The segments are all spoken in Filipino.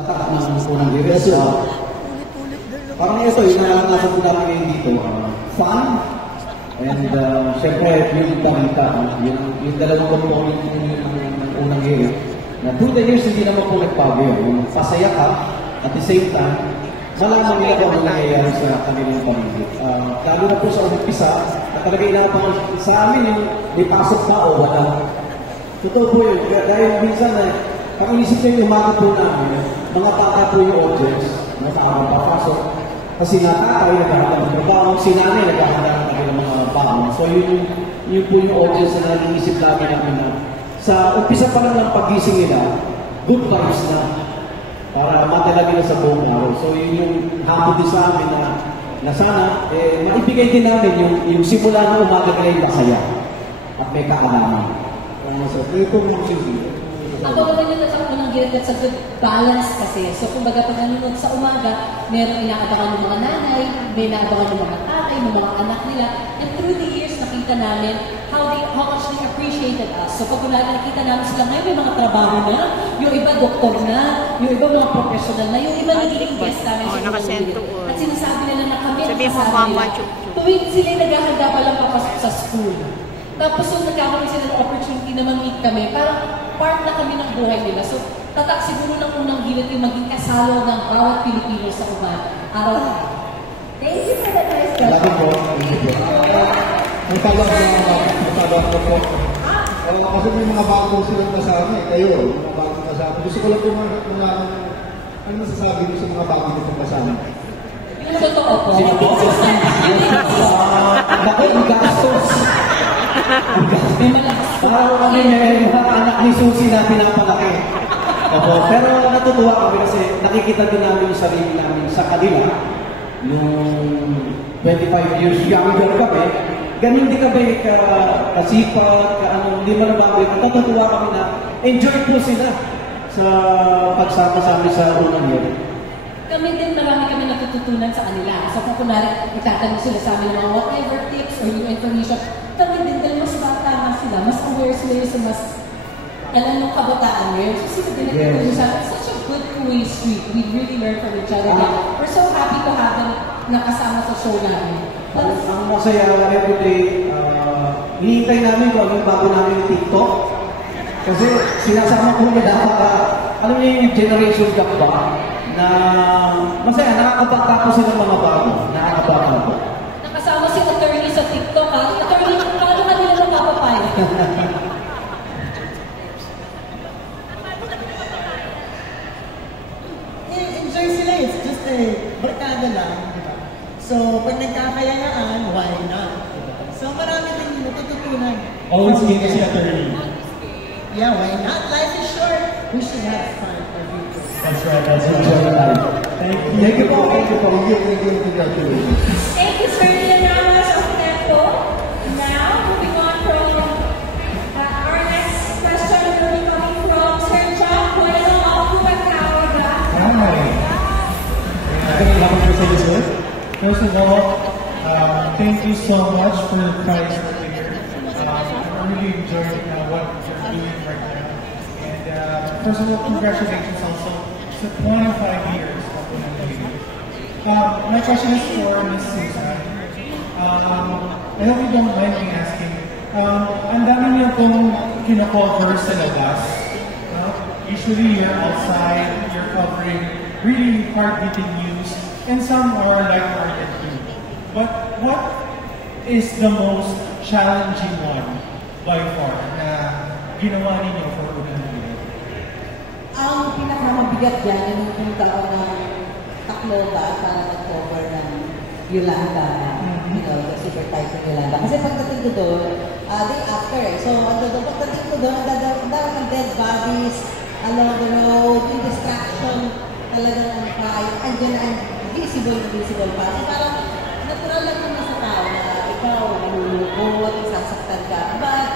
ng unang lyrics. Parang ito, yung naranasan ko natin ngayon dito, fun, and syempre, yung balita, yung dalawang component ng unang lyrics, na through the years, hindi naman po nagbago yun. Yung pasaya ka, at the same time, malaman nila kung ano nangyayari sa kanilang pamilya. Lalo na po sa umpisa, na talaga inapangal sa amin yung may pasok ba o wala. Totoo po yun, dahil minsan ang inisip ko yung umaga po namin, mga bata po yung audience, mga tao papasok. Kasi nakakay, nagkakita ng trabaho, si nanay nagkakita ng mga baon. So yun po yung audience na nag-iisip namin na sa umpisa pa lang ng pag-gising nila, good vibes na. Para matalag nila sa buong araw. So yun yung hapon din sa amin na sana, maibigay din namin yung simula ng umaga nila yung masaya. At may kakalaman. So, ito po yung ako naman yun sa unang ginagawa sa good balance kasi. So, kumbaga pag nanonood sa umaga, meron inaabangan ng mga nanay, may inaabangan ng mga tatay, ng mga anak nila. And through the years, nakita namin how much they appreciated us. So, pag nakita namin sila ngayon, may mga trabaho na, yung iba doktor na, yung iba mga professional na, yung iba nagiging guest namin sa mga. At sinasabi nila na kami, tuwing sila naghahanda pa lang papasok sa school. Tapos so, nagkakaroon sila ng opportunity na ma-meet kami, parang part na kami ng buhay nila. So, tatak siguro ng unang gilid yung maging kasalo ng bawat Pilipino sa araw-araw. Thank you for that nice question. Salamat po. Ang tawag ko po. Kasi may mga bago silang kasama kayo, mga bagong kasama. Gusto ko lang po ano masasabi mo sa mga bagong itong kasama? Yung totoo po. Bakit ang gastos? Parang kami may anak ni Susie na pinapalaki. Pero natutuwa kami kasi nakikita din namin yung sarili namin sa kanila. Yung 25 years younger kami, ganun din kami kasipag, hindi mo nabago. Natutuwa kami na enjoy po sila sa pagsama sa amin sa unang year. Kami din, marami kami natututunan sa kanila. So kung kunwari, itatanong sila sa amin ng mga whatever tips or yung information, kami din, dahil mas bata nga sila, mas aware sila yung mas alam ng kabataan ngayon. So sila din nagtutulong sa amin. Such a good two-way street. We really learn from each other. We're so happy to have them nakasama sa show namin. Ang masaya everyday, hinihintay namin kung anong bago namin yung TikTok. Kasi sinasama ko nila alam niyo yung generation gap ba? Na masaya, nakakabata po silang mga bago. Nakakabata po. Nakasama si attorney sa TikTok, ha? Attorney, paano ka nila napapapay? Enjoy sila, it's just barkada lang, diba? So, pag nagkakayaan, why not? So, marami din natututunan. Always game si attorney. Yeah, why not? Life is short. We should have fun. That's right, that's right. Thank you. Thank you po. Thank you po. Congratulations. Thank you, Sir Leonaras of Tempo. Now, moving on from our next question will be coming from Sir John Bueno of Pupakawaga. Hi. First of all, thank you so much for the prize here. I'm really enjoying what you're doing right now. And first of all, congratulations also. So 25 years of Unang Hilig. My question is for Ms. Susan. I hope you don't mind me asking. Ang dami niyo itong kino-cover sa labas. Usually you're outside, you're covering really hard-hitting news, and some are light-hearted too. But what is the most challenging one by far na ginawa ninyo for Unang Hilig? Ang pinakamabigat dyan, yung pumunta ako ng Tacloban para nag-cover ng Yolanda, the super typhoon Yolanda. Kasi pagdating ko doon, day after So, pagdating ko doon, ang dami ng dead bodies along the road, yung distraction, talagang andyan na visible pa. So, parang natural lang yung nasa tao na ikaw, malulukot, sasaktan ka. But,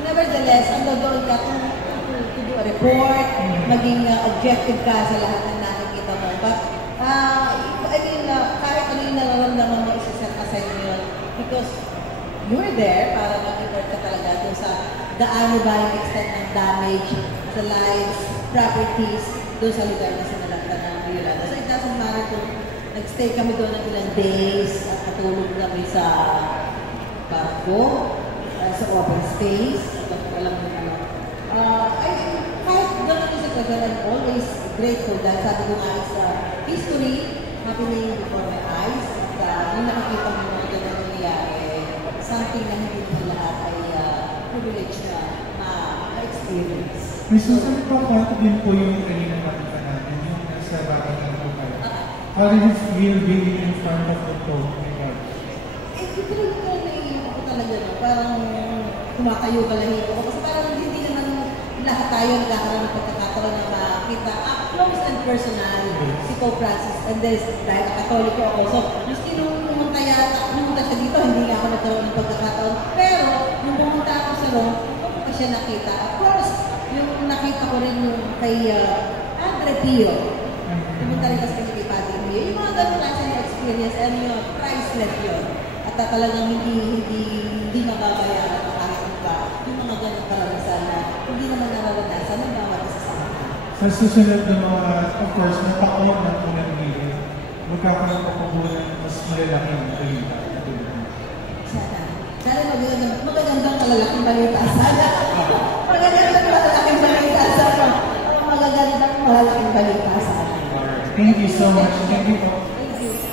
nevertheless, doon ka to do a report, maging objective ka sa lahat ng nakikita mo. But, kahit ano yung nararamdaman mo, isa-set aside mo yun. Because you were there para mag-report ka talaga dun sa gaano ba yung extent ng damage sa lives, properties, doon sa lugar na sinala. nag-stay kami doon ng ilang days at natulog kami sa barko, sa open space, at alam mo ano. Kahit gano'n yung sitwasyon, I'm always grateful dahil sabi ko nga sa history, happening before my eyes, at yung nakakita mo mga gano'n nangyayari, something na hindi mo lahat ay privilege na ma-experience. Miss Susan, papato din po yung kanina nakita natin, yung nasa bakit ng Pocahontas. How did it feel being in front of the Pope? Ito na naiiyak ko talaga, no? Parang kumatayo balahin ko. Kasi parang hindi naman lahat tayo nagkakaroon ng pagkakataon na makita up close and personal si Pope Francis. And then, dahil Katoliko ako, so, maski nung pumunta siya dito, hindi nga ako nagkaroon ng pagkakataon. Pero, nung pumunta ako sa Rome, ako pa siya nakita. Of course, yung nakita ko rin yung kay Padre Pio. Pumunta rin kasi kay Padre Pio. Yung mga ganun klase ng experience, and yun, priceless yun. At talagang hindi mababayaran kahit pa yung mga ganun karanasan na hindi naman nararanasan ng bawat isa sa akin. Sa susunod ng mga, of course, nataon ng unang gilid, magkakaroon pa po ng mas malalaking balita. Sana. Sana magagandang malalaking balita. Sana. Magagandang malalaking balita. Sana. Magagandang malalaking balita. Sana. Thank you so much. Thank you.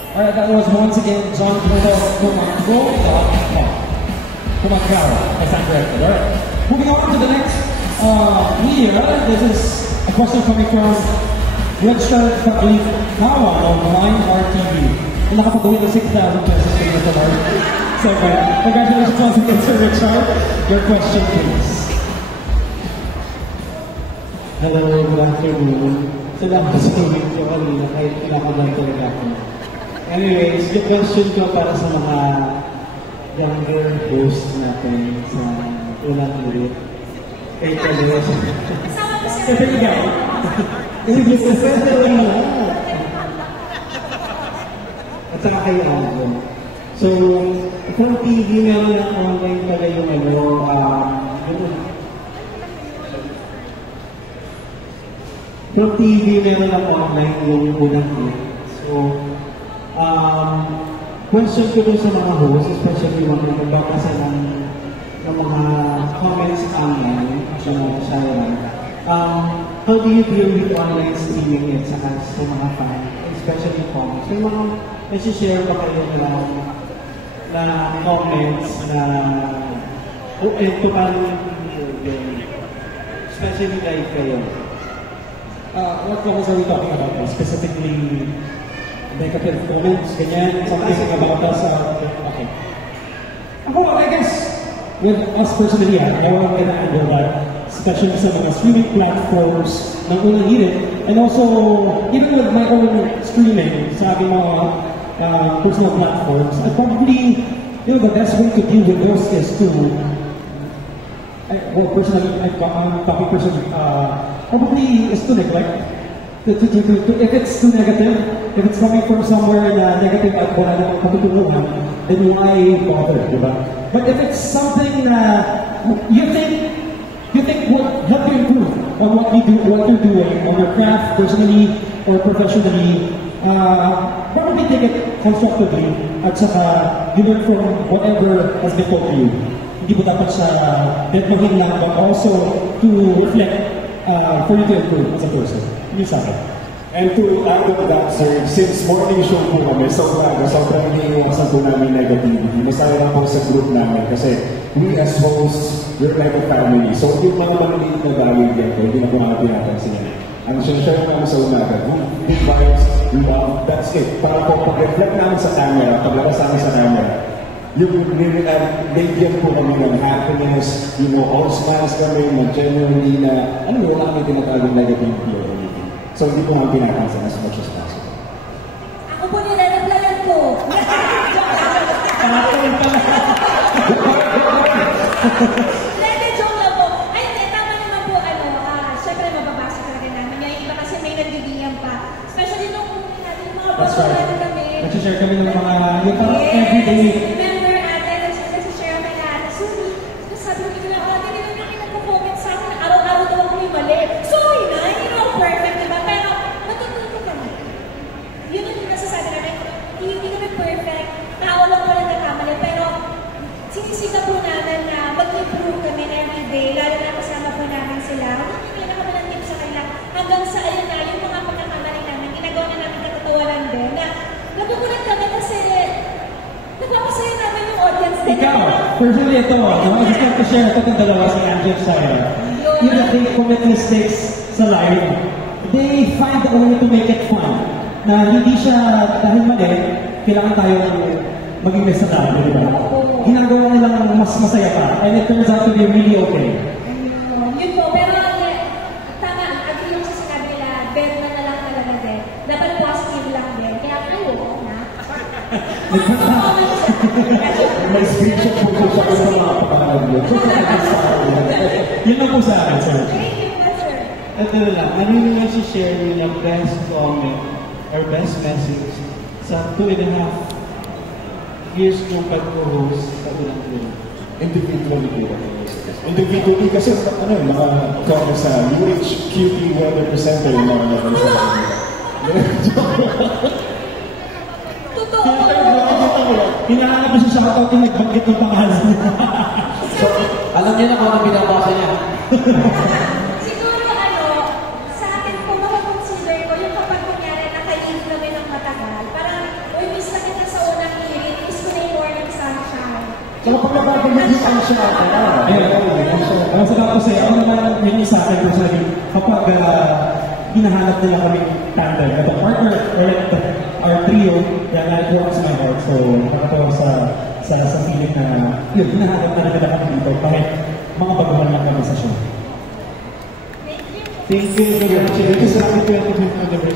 Alright, that was once again John Kumacao, as I'm corrected. Alright, moving on to the next media. This is a question coming from Richard Kawa of Line RTV. And nakapag-uwi ng 6,000 pesos for the award. So, congratulations once again, Sir Richard. Your question, please. Hello, good afternoon. Salamat sa comment ko kanina kahit kinakabahan talaga ako. Anyways, yung question ko para sa mga younger host natin sa unang ulit. Kay Kalina. Sa Piligaw. Sige, sa Piligaw. At saka kay Aldo. So, from TV, meron na online pala yung from TV, meron na online yung unang ulit. So, question ko dun sa mga hosts, especially mga nagbabasa ng mga comments online, sa mga Sharon. How do you deal with online streaming at saka sa mga fans, especially comments? May mga nasi-share ba kayo na comments na ito paano especially live kayo? What comments are we talking about? Specifically, negative comments, ganyan, something about us. Okay. Well, I guess, with us personally, how I'm gonna handle that, especially sa mga streaming platforms na unang hirit, and also, even with my own streaming sa aking mga personal platforms, I probably, the best way to deal with those is to, well, personally, I'm talking personally, probably is to neglect. If it's too negative, if it's coming from somewhere na negative at wala namang katutulungan, then why bother, diba? But if it's something na you think would help you improve on what you're doing, on your craft, personally or professionally, probably take it constructively at saka you learn from whatever has been told to you. Hindi mo dapat siya netmaging lang, but also to reflect for you to improve as a person. Yun sa akin. And to add on that, sir, since morning show po kami, sobrang iniiwasan po namin negativity. Masaya lang po sa group namin kasi we as hosts, we're like a family. So yung mga maliit na value dito, hindi na po natin pinapansin. Ang sinashare namin sa umaga, big vibes, love, that's it. Para po pag-reflect namin sa camera, paglabas namin sa camera, yung bigyan po kami ng happiness, all smiles kami, genuinely na, wala kami tinatagong negativity or anything. So hindi po kami pinapansin as much as possible. Ako po nilalaglagan ko. Hindi, joke lang po. Ay, hindi, tama naman po, syempre mababasa talaga namin. Yung iba kasi may nagdidiyan pa. Especially nung natin yung mga That's bago right. kami. Nag-share kami ng mga, yung parang everyday. Remember, nag-share kami na ate. So, sabi ko nila, hindi naman kami nagpo-comment sa akin. Araw-araw daw ako may mali. Sorry na, hindi naman perfect, diba? Pero, matututo kami. Yun yung nasasabi namin. personally ito, I just want to share ito itong dalawa si Angel Shira. Yung that they commit mistakes sa life, they find a way to make it fun. Na hindi siya dahil mali, kailangan tayo maging miserable, di ba? Ginagawa nilang mas masaya pa, and it turns out to be really okay. Yun po, pero tama, agree yung sa sinabi na bet na lang talaga din. Dapat positive lang din. Kaya kayo, na. May screenshot po siya sa mga pangalan niyo. Yun lang po sa akin, sir. Thank you, sir. Ito na lang, ano yung nasi-share nyo yung best comment or best message sa 2.5 years yung pag-host sa ulang film? Individually po. Individually kasi naka-comment sa UH Cutie Weather Presenter yung mga nasa. Totoo. Hinahanap ko siya sa shoutout yung nagbanggit ng pangalan niya. So, alam niya na kung ano binabasa niya. Siguro sa akin po, makakonsider ko yung kapag kunyari nakailip na ng matagal, parang, uy, miss na kita sa unang hirit, miss ko na yung morning sunshine. So kapag nababalik ang siya, ang sa tapos ako naman yung isa akin kung sabi, kapag hinahanap nila kami tandem, at partner or our trio, yan it warms my heart. So nakakatawa sa feeling na yun, hinahanap na nila kami dito kahit mga baguhan lang kami sa show. Thank you. Thank you very much. Thank you sa ating 25th anniversary.